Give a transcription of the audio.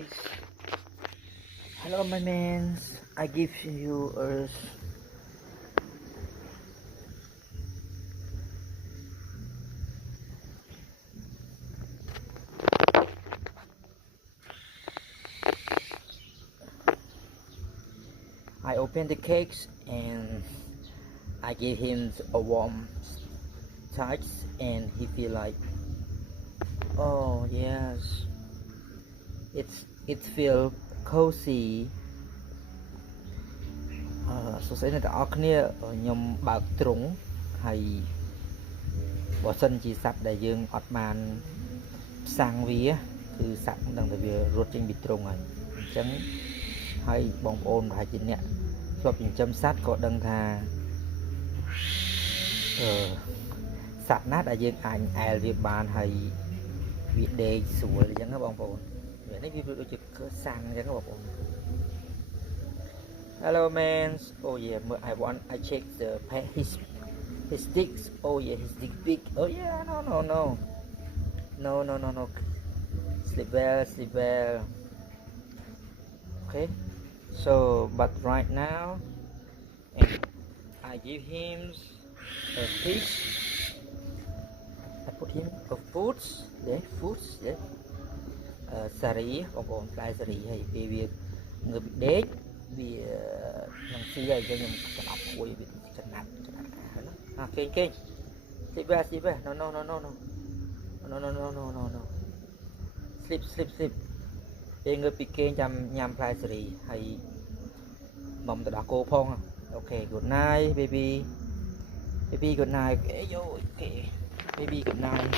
guys. Hello my mans. I give you earth. I open the cakes and I give him a warm touch and he feel like, oh yes, it feel cozy. សួស្តីអ្នកទាំងអស់គ្នាខ្ញុំបើកទ្រុងហើយបើសិនជាសត្វដែលយើងអត់បានផ្សាំងវាគឺសត្វមិនដឹងថាវារត់ចេញពីទ្រុងហើយអញ្ចឹងហើយបងប្អូនប្រហែលជាអ្នកធ្លាប់ចិញ្ចឹមសត្វក៏ដឹងថាសត្វណាដែលយើងអាចអែលវាបានហើយវាដេកស្រួលអញ្ចឹងណាបងប្អូនវានេះវាដូចជាសាំងអញ្ចឹងបងប្អូនHello man. Oh yeah, I check the his sticks. Oh yeah, his dick big. Oh yeah, no. Sleep well. Okay. So but right now I give him a fish. I put him a foods. There. Sari,បងផ្លែសារីហើយពេលវាងើបដេកវានឹងស៊ីហើយចឹងខ្ញុំក្តាប់គួយវាចំណាត់ហើយណាគេ sleep well no sleep ពេលងើបពីគេចាំញ៉ាំផ្លែសារីហើយមុំទៅដល់គោផងអូខេ good night baby good night អូខេ baby good night